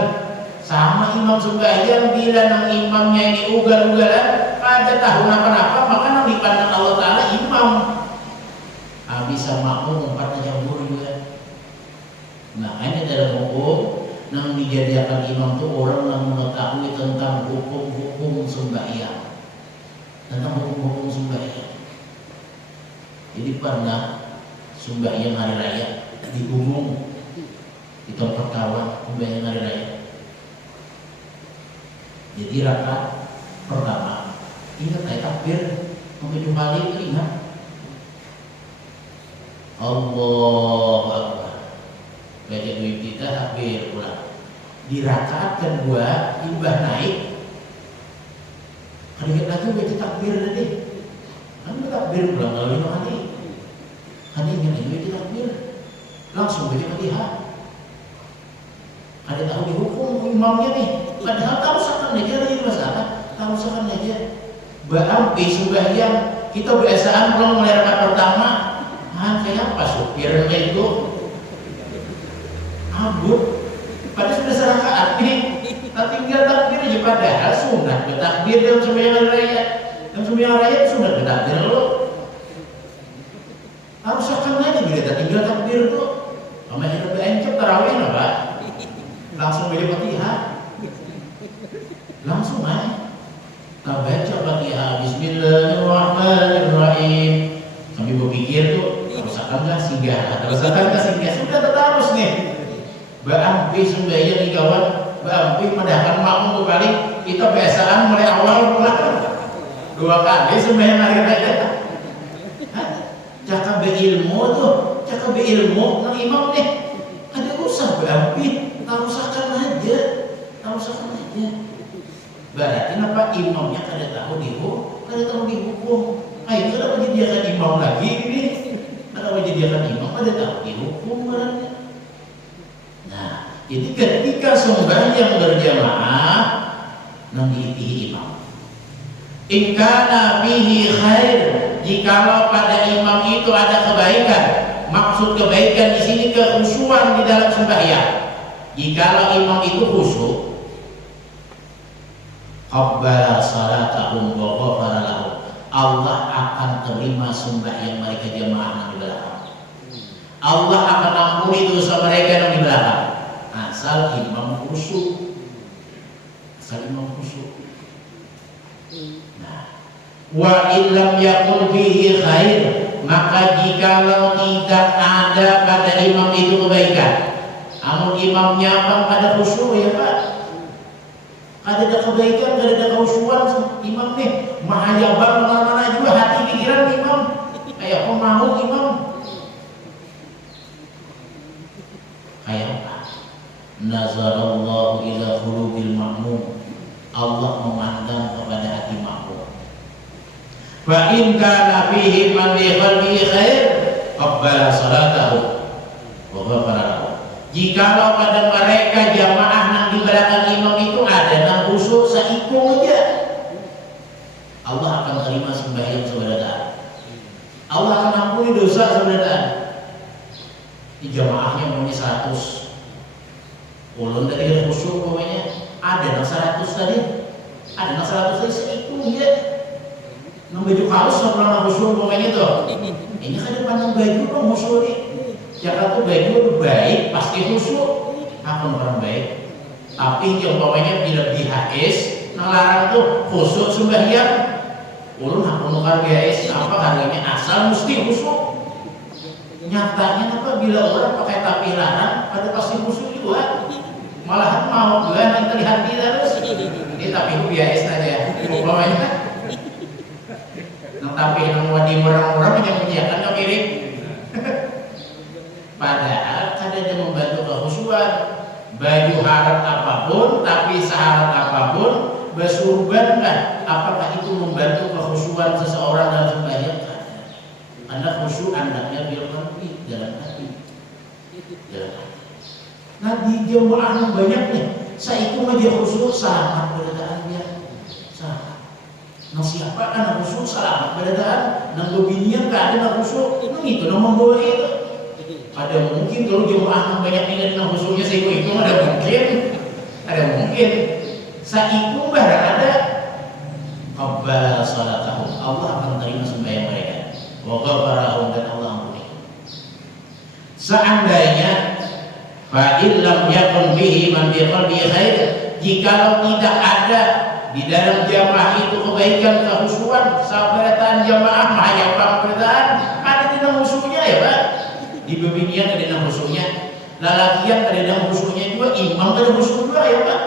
sama imam sembahyang. Bila nang imamnya ini ugal-ugalan, pada tahun apa-apa, maka nang dipandang Allah Ta'ala imam. Bisa makmum umpat kacabur juga. Nah, ini dalam hukum yang dijadikan imam itu orang yang mengetahui tentang hukum-hukum sembahyang, tentang hukum-hukum sembahyang. Jadi pernah sembahyang hari raya di Gunung, di tempat kawan sembahyang hari raya. Jadi rakaat pertama ingat takbir sampai 2 kali, ingat Allahu Akbar, baca dua kita takbir pulang. Di rakaat kedua imbah naik, kadang lagi baca takbir tadi, kan takbir pulang lalu kali, kan ingin baca takbir, langsung baca Fatihah. Ada tahu dihukum imamnya nih, padahal tahu sakan aja lagi masalah, tahu sakan aja. Berarti sembahyang kita biasaan pulang mulai rakaat pertama. Kayak apa supirnya itu abut pada sudah serakaat ini, tinggal takbir aja, padahal sunat bertakbir dalam sembahyang raya. Dan sembahyang raya sunat bertakbir lo harus akan aja bila tinggal takbir tuh. Pemain udah encep tarawih apa? Langsung baca Fatihah. Langsung aja. Kita baca Fatihah. Bismillahirrahmanirrahim. Kami berpikir tuh, terusakan singgah. Sudah terus nih. Bampi sembahyang di kawan, bampi mendahkan makmum kembali. Kita biasaan mulai awal pulang 2 kali sembahyang hari raya. Cakap berilmu tuh, cakap berilmu nang imam nih. Ada usah bampi, tarusakan aja. Berarti kenapa imamnya kada tahu dihukum. Itu kenapa jadikan imam lagi ini? Kenapa jadikan imam kada tahu dihukum berarti. Nah, jadi ketika sembahyang berjamaah nang diitihi imam. In kana fihi khair, jikalau pada imam itu ada kebaikan. Maksud kebaikan di sini kekhusyuan di dalam sembahyang. Jikalau imam itu khusyuk, qabbala salatahum wa ghafara lahum. Allah akan terima sembahyang mereka jamaah yang di belakang. Allah akan ampuni dosa mereka yang di belakang. Asal imam khusyuk. Nah, wa illam yakun fihi khair, maka jikalau tidak ada pada imam itu kebaikan, amun imamnya bang ada khusyuk ya Pak, ada kebaikan, ada khusyuan imam nih, mahaya bang mana-mana juga hati pikiran imam, kayak pemau imam, kayak apa? Nazarallahu ila qulubil ma'mum. Allah memandang kepada hati makmum. Fa in kana fihi man bi qalbihi khair, qabbala salatahu wa ghafara lahu. Jikalau pada mereka jamaah nang di belakang imam itu ada nang khusyuk saikung aja, Allah akan terima sembahyang saudara. Allah akan ampuni dosa saudara. Di jamaahnya punya 100. Ulun dari khusyuk pokoknya ada nang 100 tadi, ada nang 100 tadi seikung ya. Nang baju kaos sama nang khusyuk pokoknya tuh. Ini kan pandang baju dong khusyuk nih. Jangan tuh baju itu baik pasti khusyuk. Akan orang baik. Tapi yang pokoknya bila BHS ngelarang tuh khusyuk sembahyang. Ulun aku nukar BHS apa harganya asal mesti khusyuk. Nyatanya apa bila orang pakai tapi larang pada pasti khusyuk juga. Malahan mau juga nanti terlihat terus. Ini tapi BHS aja. Pokoknya tapi yang mau di murah-murah yang menyediakan yang mirip. Padahal ada yang membantu kekhusyuan. Baju harat apapun, tapi syarat apapun, bersurban kan? Apakah itu membantu kekhusyuan seseorang dalam sembahyang? Anda khusyuk, andaknya bil qalbi, dalam hati. Nah di jamaah yang banyak nih, saya itu aja khusyuk selamat beradaan dia, selamat. Nah siapa kan khusyuk selamat beradaan, nang bebinian keadaan khusyuk, itu nang membawa itu. Ada mungkin kalau jemaah yang banyak ingat nang khusyuknya saya itu ada mungkin. Saya itu ada qabbala salatahum, Allah akan terima sembahyang mereka. Wa ghafara dan Allah ampuni. Seandainya fa illam yakun bihi man bi qalbi khair, jikalau tidak ada di dalam jamaah itu kebaikan kekhusyuan, sabaratan jamaah mahaya pamperan ada di dalam khusyuknya ya Pak. Di bebinian ada dalam khusyuknya, lalakian ada dalam khusyuknya juga, imam ada khusyuk juga ya Pak.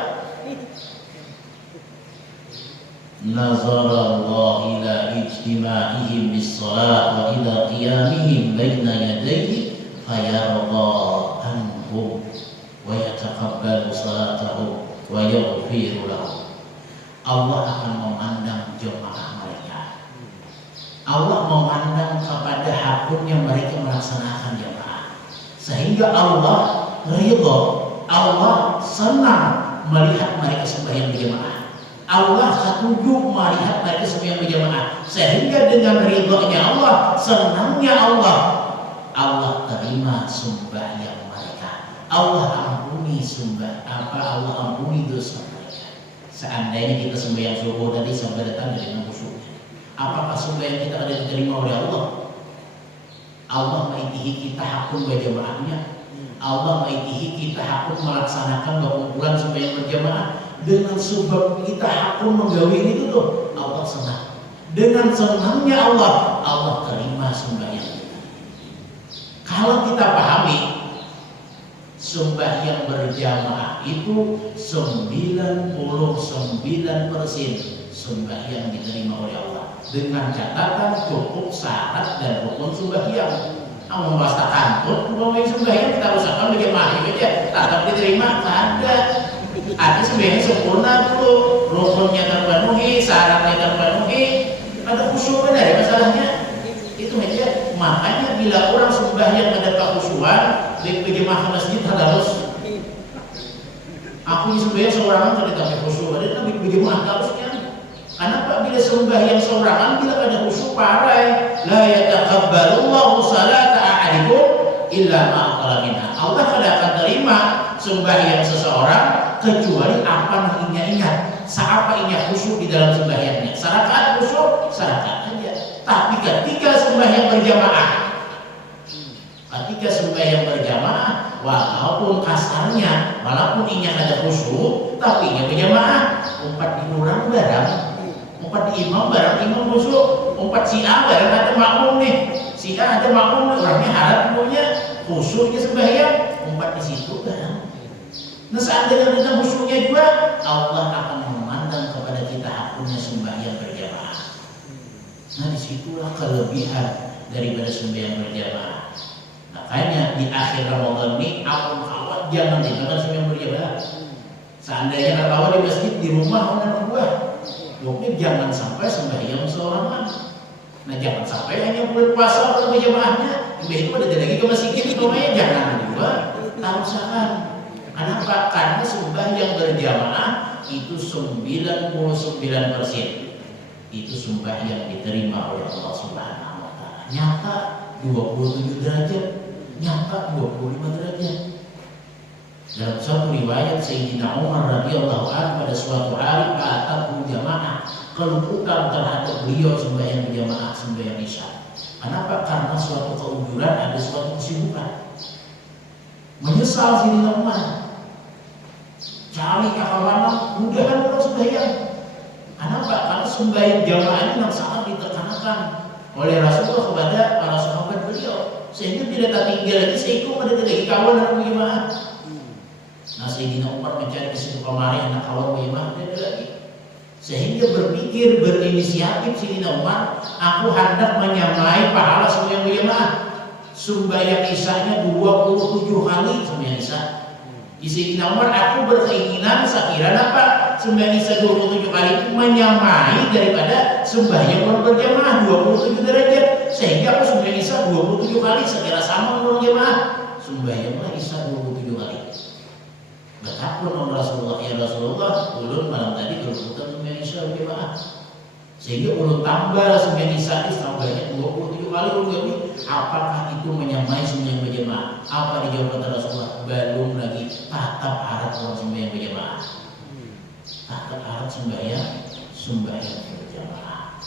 Nazarallahu ila ijtima'ihim bis-salat wa ila qiyamihim baina yadayhi fayarallahu anhum wa yataqabbalu salatahum wa yaghfiru lahum. Allah akan memandang jemaah mereka. Allah memandang kepada hakunnya mereka melaksanakan jemaah, sehingga Allah ridho, Allah senang melihat mereka sembahyang berjamaah. Allah setuju melihat mereka sembahyang berjamaah, sehingga dengan ridhonya Allah, senangnya Allah, Allah terima sembahyang mereka. Allah ampuni Allah ampuni dosa mereka. Seandainya kita sembahyang subuh tadi sampai datang dari khusyuk, apakah sembahyang kita ada diterima oleh Allah? Allah maitihi kita hakun berjamaahnya. Allah maitihi kita hakun melaksanakan kumpulan sembahyang berjamaah. Dengan sebab kita hakun menggawi itu tuh Allah senang. Dengan senangnya Allah, Allah terima sembahyang kita. Kalau kita pahami sembahyang berjamaah itu 99% sembahyang diterima oleh Allah. Dengan catatan cukup syarat dan rukun sembahyang. Mau membahas kantor, mau sembahyang kita usahakan berjamaah aja, tetap diterima, ada. Ada sembahyang sempurna dulu, rukunnya terpenuhi, syaratnya terpenuhi, ada khusyuk benar ya masalahnya. Itu aja. Makanya bila orang sembahyang ada kekhusyuan, di berjamaah masjid harus. Aku sembahyang seorangan tidak sampai khusyuk, ada tapi berjamaah harusnya. Kenapa bila sembahyang seorangan bila ada khusyuk parah, la yataqabbalullahu salata ahadikum illa ma aqala minha. Allah tidak akan terima sembahyang seseorang kecuali apa yang ia ingat. Siapa ia khusyuk di dalam sembahyangnya. Sarakaat khusyuk, sarakaat aja. Tapi ketika sembahyang berjamaah, walaupun kasarnya, walaupun ia ada khusyuk, tapi ia berjamaah, umpat diurang barang. Umpat di imam barang imam khusyuk, umpat si A barang ada makmum nih, si A ada makmum orangnya harap punya khusyuknya sembahyang, umpat di situ barang. Nah seandainya dengan khusyuknya juga, Allah akan memandang kepada kita hakulnya sembahyang berjamaah. Nah disitulah kelebihan daripada sembahyang berjamaah. Makanya di akhir Ramadan ini, awal jangan tinggalkan sembahyang berjamaah. Seandainya awal di masjid, di rumah orang buah. Pokoknya jangan sampai sembahyang seorangan. Nah jangan sampai hanya bulan puasa orang berjamaahnya. Itu ada lagi ke masjid itu namanya jangan juga. Tarusakan. Kenapa? Karena sembahyang berjamaah itu 99%. Itu sembahyang diterima oleh Allah Subhanahu wa taala. Nyata 27 derajat, nyata 25 derajat. Dalam satu riwayat Sayyidina Umar radhiyallahu anhu pada suatu hari kataku jamaah kelumpukan terhadap beliau sembahyang berjamaah sembahyang isya. Kenapa? Karena suatu keujuran ada suatu kesibukan. Menyesal Sayyidina Umar. Cari kawan mudahan orang sembahyang. Kenapa? Karena sembahyang jamaah ini yang sangat ditekankan oleh Rasulullah kepada para sahabat beliau, sehingga tidak tertinggal lagi seikum ada lagi kawan dalam jamaah. Nah Sayyidina Umar mencari kesibukan kemari anak kawan bagaimana ada lagi, sehingga berpikir berinisiatif Sayyidina Umar, aku hendak menyamai pahala sembahyang berjamaah. Sembahyang isanya 27 kali sembahyang isya. Di Sayyidina Umar aku berkeinginan sekira apa sembahyang isya 27 kali itu menyamai daripada sembahyang berjamaah 27 derajat, sehingga aku sembahyang isya 27 kali sekira sama dengan jamaah. Sembahyanglah isya 27 kali. Betapun Rasulullah, ya Rasulullah, ulun malam tadi keruputan sembahyang isya berjamaah, sehingga ulun tambah sembahyang isya itu tambahnya 27 kali ulun. Apakah itu menyamai sembahyang berjamaah? Apa dijawab kata Rasulullah? Belum lagi, tatap harap orang sembahyang berjamaah. Tatap harap sembahyang berjamaah.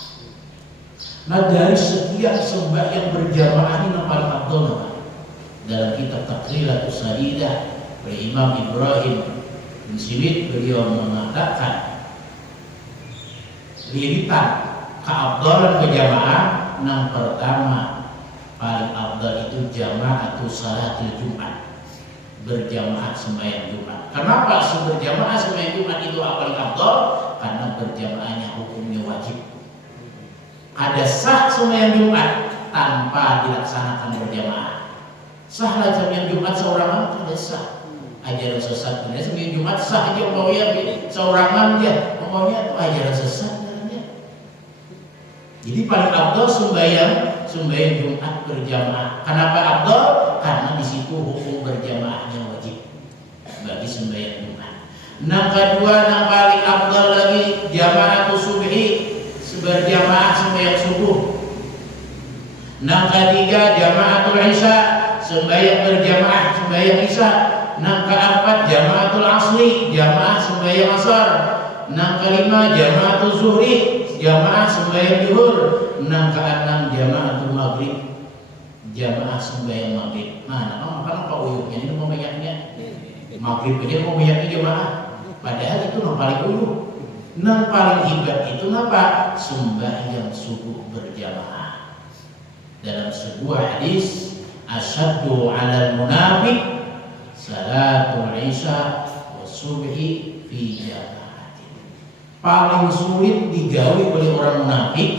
Nah dari sekian sembahyang berjamaah ini yang paling afdal dalam kitab Taqrilatus Sadidah oleh Imam Ibrahim bin Simit, beliau mengatakan liritan keafdalan berjamaah. Yang pertama paling afdal itu jama'atu salatil Jumat, berjamaah sembahyang Jumat. Kenapa berjamaah sembahyang Jumat itu paling afdal? Karena berjamaahnya hukumnya wajib. Ada sah sembahyang Jumat tanpa dilaksanakan berjamaah. Sahlah sembahyang Jumat seorangan tidak sah. Ajaran sesat benar sembahyang Jumat sah aja umpamanya seorangan dia, umpamanya itu ajaran sesat namanya. Jadi paling afdal sembahyang Jumat berjamaah. Kenapa afdal? Karena di situ hukum berjamaahnya wajib bagi sembahyang Jumat. Yang kedua, yang paling afdal lagi jamaatu subhi, berjamaah sembahyang subuh. Yang ketiga jamaatul isya, sembahyang berjamaah sembahyang isya. Yang keempat jamaatul asri, jamaah sembahyang asar. Yang kelima jamaatul zuhri, jamaah sembahyang zuhur. Yang keenam jamaatul maghrib, jamaah sembahyang maghrib. Nah, makan apa uyuhnya ini mau banyaknya maghrib aja mau banyaknya jamaah. Padahal itu yang paling uyuh. Yang paling hebat itu apa? Sembahyang subuh berjamaah. Dalam sebuah hadis, asyaddu 'alal munafiq salatul isya wa subhi fi jamaah. Paling sulit digawe oleh orang munafik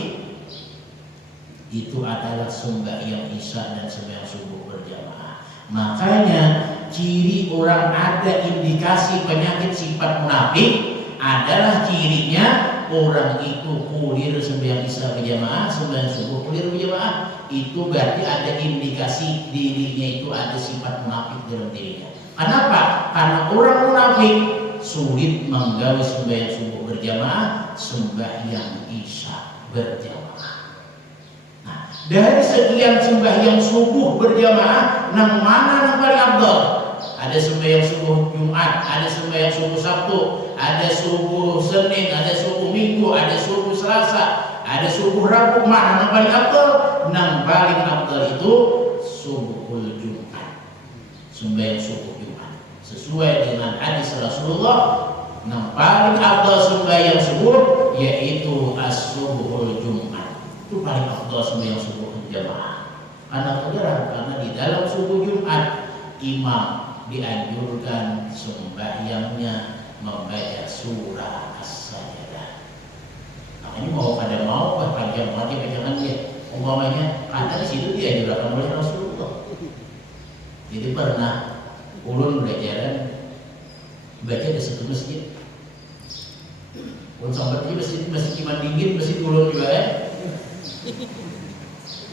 itu adalah sembahyang isya dan sembahyang subuh berjamaah. Makanya ciri orang ada indikasi penyakit sifat munafik adalah cirinya orang itu kulir sembahyang isya berjamaah, sembahyang subuh kulir berjamaah. Itu berarti ada indikasi dirinya itu ada sifat munafik dalam dirinya. Kenapa? Karena orang munafik sulit menggawe sembahyang subuh berjamaah, sembahyang isya berjamaah. Dari sekian sembahyang subuh berjamaah, nang mana nang paling afdal? Ada sembahyang subuh Jumat, ada sembahyang subuh Sabtu, ada subuh Senin, ada subuh Minggu, ada subuh Selasa, ada subuh Rabu. Mana nang paling afdal? Nang paling afdal itu subuhul Jumat, sembahyang subuh Jumat. Sesuai dengan hadis Rasulullah, nang paling afdal sembahyang subuh yaitu as-subuhul Jumat. Itu paling afdal sembahyang subuh berjamaah. Karena di dalam subuh Jumat imam dianjurkan sembahyangnya membaca surah As-Sajdah. Nah, ini mau panjang mati jangan dia. Umpamanya karena di situ dianjurkan oleh Rasulullah. Jadi pernah ulun belajaran baca di satu masjid. Ulun sampai di masjid cuma dingin, masjid ulun juga ya.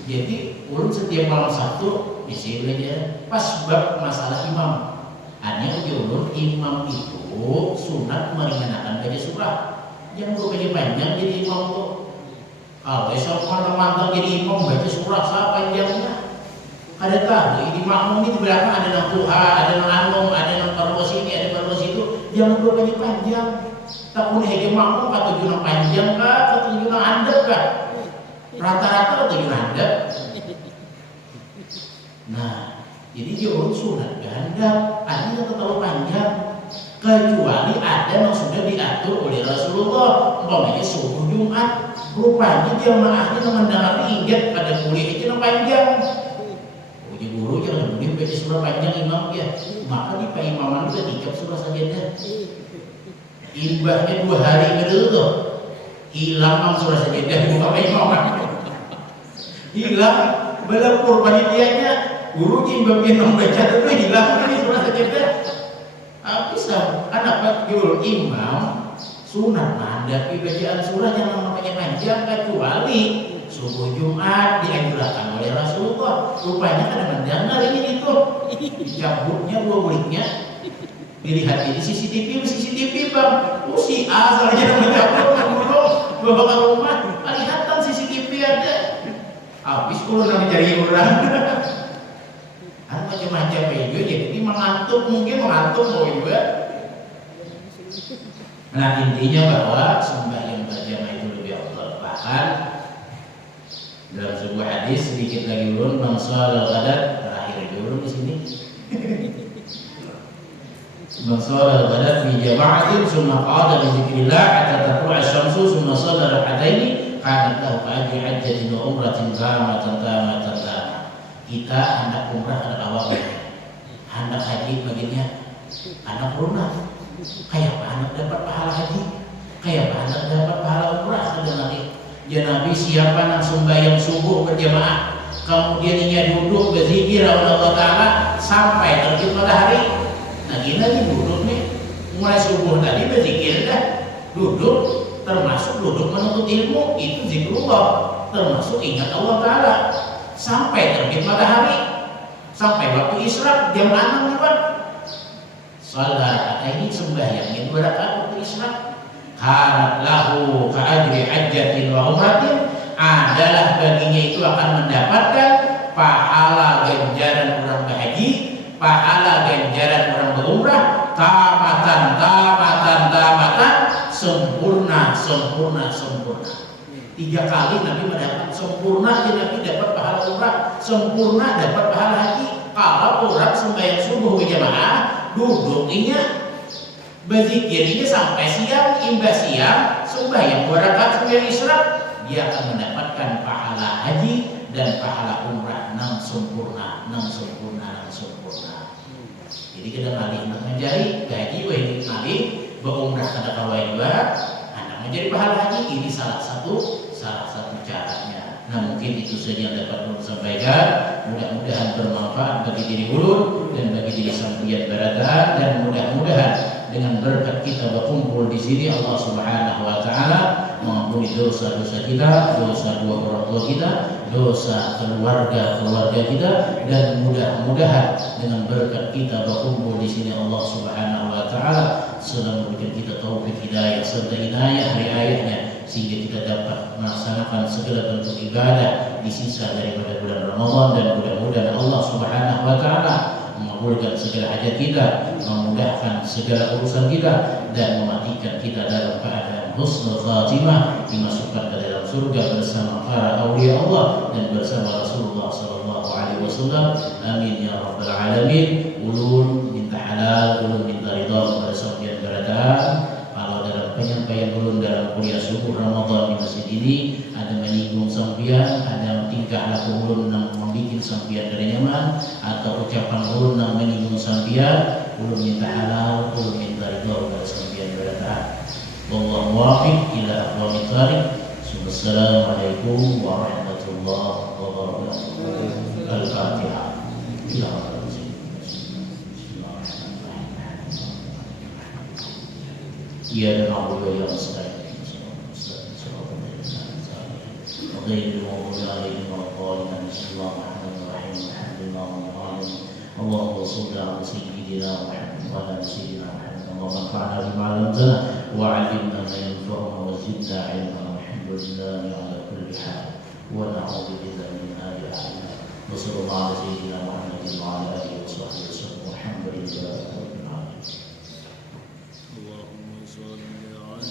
Jadi ulun setiap malam Sabtu isi belajar pas bab masalah imam. Hanya ulun imam itu sunat meringankan baca surah. Jangan baca panjang jadi imam tuh. Kalau besok mantap jadi imam baca surah sepanjangnya. Ada tahu ini makmum itu berapa? Ada nang Tuha, ada nang Anum, ada nang Parwas ini, ada Parwas itu. Jangan baca panjang. Tak boleh hanya makmum kata junang panjang kah, kata junang handap kah? Rata-rata atau ganda. Nah, jadi dia urut sunat ganda, artinya terlalu panjang. Kecuali ada yang sudah diatur oleh Rasulullah, umpamanya subuh Jumat, rupanya jamaahnya mendengar ingat pada kuliah itu yang panjang. Uji guru jangan boleh baca surah panjang imam ya, maka di paimaman itu dikap surah sajadah. Imbahnya 2 hari kedua hilang surah sajadah di muka paimaman. Hilang belapur panitianya guru imbangnya membaca itu hilang ini surah sajadah. Bisa anak jul imam sunat menghadapi bacaan surah yang namanya panjang kecuali subuh Jumat dianjurkan oleh Rasulullah. Rupanya ada mendengar ini itu dicabutnya 2 buliknya dilihat di CCTV bang. Si A soalnya mencabut bawa ke rumah kelihatan CCTV ada. Habis kalau nanti cari orang ada macam-macam juga jadi mengantuk mau juga. Nah intinya bahwa sembahyang berjamaah itu lebih afdal. Bahkan dalam sebuah hadis sedikit lagi ulun man shalal ghadat terakhir dulu di sini. Man shalal ghadat fi jama'atin summa qada bi dzikrillah hatta tatlu'a asy-syamsu summa shalla rak'ataini kanat lahu ajru hajjatin wa umratin tamatan. Kita hendak umrah hendak awal, hendak haji bagiannya anak runah. Kayak apa anak dapat pahala haji? Kayak apa anak dapat pahala umrah? Ya Nabi siapa nang sembahyang subuh berjamaah, kemudian ia duduk berzikir Allah Taala sampai terbit matahari. Nah gini lagi duduk nih, mulai subuh tadi berzikir dah, duduk termasuk duduk menuntut ilmu itu zikrullah, termasuk ingat Allah Taala. Sampai terbit matahari, sampai waktu isyraq jam 6 lewat. Salat ini sembahyang yang 2 rakaat waktu isyraq. Kanat lahu ka'ajri hajjatin wa umratin, adalah baginya itu akan mendapatkan pahala ganjaran orang berhaji, pahala ganjaran orang berumrah, tamatan, sempurna. 3 kali Nabi mendapat sempurna, Nabi dapat pahala umrah, sempurna dapat pahala haji. Kalau orang sembahyang subuh berjamaah, duduknya berzikirnya sampai siang, imbas siang, sembahyang 2 rakaat sembahyang isyraq, dia akan mendapatkan pahala haji dan pahala umrah nang sempurna. Jadi kita kali nak menjadi gaji wahid kali berumrah kada kawai juga, anak menjadi pahala haji. Ini salah satu caranya. Nah, mungkin itu saja yang dapat ulun sampaikan. Mudah-mudahan bermanfaat bagi diri ulun dan bagi diri sampeyan barataan, dan mudah-mudahan dengan berkat kita berkumpul di sini Allah Subhanahu wa taala mengampuni dosa-dosa kita, dosa dua orang tua kita, dosa keluarga kita, dan mudah-mudahan dengan berkat kita berkumpul di sini Allah Subhanahu wa taala sedang memberikan kita taufik hidayah serta inayah riayahnya, sehingga kita dapat melaksanakan segala bentuk ibadah di sisa daripada bulan Ramadan, dan mudah-mudahan Allah Subhanahu wa taala mengabulkan segala hajat kita, memudahkan segala urusan kita, dan mematikan kita dalam keadaan husnul khatimah, dimasukkan ke dalam surga bersama para aulia Allah dan bersama Rasulullah sallallahu alaihi wasallam. Amin ya rabbal alamin. Ulun minta halal, ulun minta ridha kepada sampeyan barataan. Kalau dalam penyampaian ulun dalam kuliah subuh Ramadan di masjid ini ada menyinggung sampeyan, ada tingkah laku ulun yang membuat sampeyan dari nyaman, atau ucapan ulun yang menyinggung sampeyan, ulun minta halal, ulun minta ridha kepada sampeyan barataan. Wallahu muwaffiq ila aqwamit thariq. Assalamualaikum warahmatullahi wabarakatuh. Al-Fatihah. Ya na'budu wa nasta'in. غير المغضوب عليهم ولا الضالين. بسم الله الرحمن الرحيم. الحمد لله رب العالمين. اللهم صل على سيدنا محمد وعلى سيدنا محمد. اللهم انفعنا بما علمتنا وعلمنا ما ينفعنا وزدنا علما. الحمد لله على كل حال ونعوذ بالله من هذه الأحوال. وصلى الله على سيدنا محمد وعلى آله وصحبه وسلم. والحمد لله رب العالمين. اللهم صل على